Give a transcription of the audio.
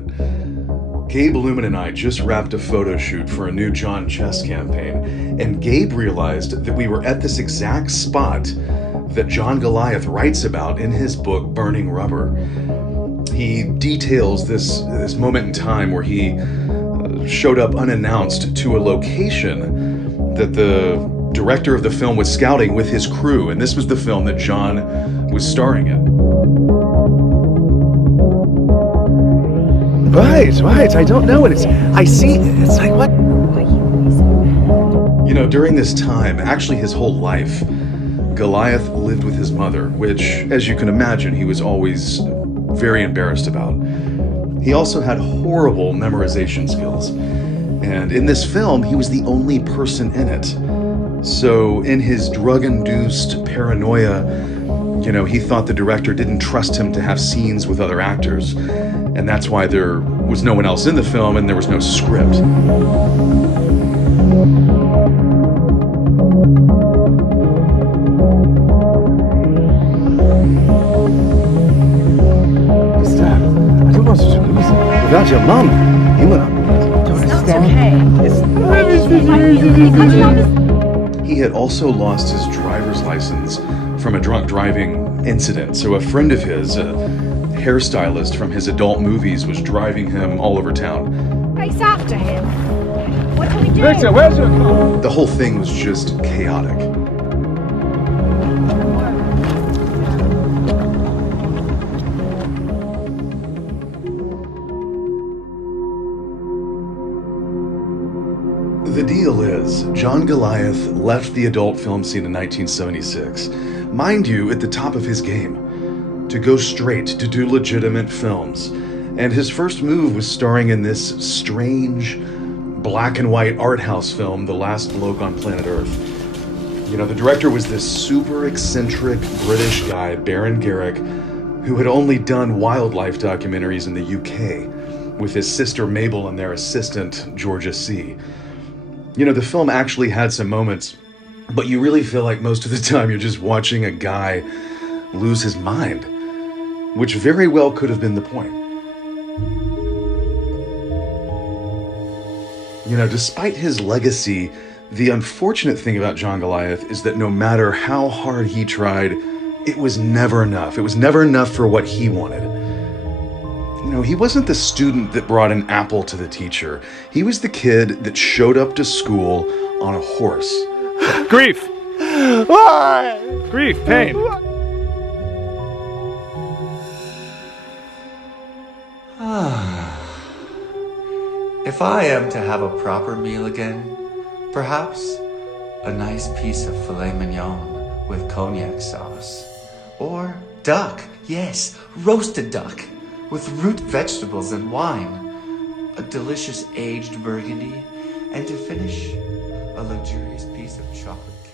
minute. Gabe, Lumen, and I just wrapped a photo shoot for a new John chess campaign, and Gabe realized that we were at this exact spot that John Goliath writes about in his book, Burning Rubber. He details this moment in time where he showed up unannounced to a location that the director of the film was scouting with his crew, and this was the film that John was starring in. Right, I don't know what it's like, what? You know, during this time, actually his whole life, Goliath lived with his mother, which, as you can imagine, he was always very embarrassed about. He also had horrible memorization skills, and in this film, he was the only person in it. So in his drug-induced paranoia, you know, he thought the director didn't trust him to have scenes with other actors, and that's why there was no one else in the film and there was no script. I don't want to lose it. Without your mom, you will not. He had also lost his driver's license from a drunk driving incident, so a friend of his, a hairstylist from his adult movies, was driving him all over town. Race after him. What can we do? Victor, where's your car? The whole thing was just chaotic. The deal is, John Goliath left the adult film scene in 1976, mind you, at the top of his game, to go straight to do legitimate films. And his first move was starring in this strange, black and white art house film, The Last Bloke on Planet Earth. You know, the director was this super eccentric British guy, Baron Garrick, who had only done wildlife documentaries in the UK, with his sister Mabel and their assistant, Georgia C. You know, the film actually had some moments, but you really feel like most of the time you're just watching a guy lose his mind, which very well could have been the point. You know, despite his legacy, the unfortunate thing about John Goliath is that no matter how hard he tried, it was never enough. It was never enough for what he wanted. You know, he wasn't the student that brought an apple to the teacher. He was the kid that showed up to school on a horse. Grief! Why? Grief, pain. If I am to have a proper meal again, perhaps a nice piece of filet mignon with cognac sauce. Or duck, yes, roasted duck, with root vegetables and wine. A delicious aged burgundy, and to finish, a luxurious piece of chocolate cake.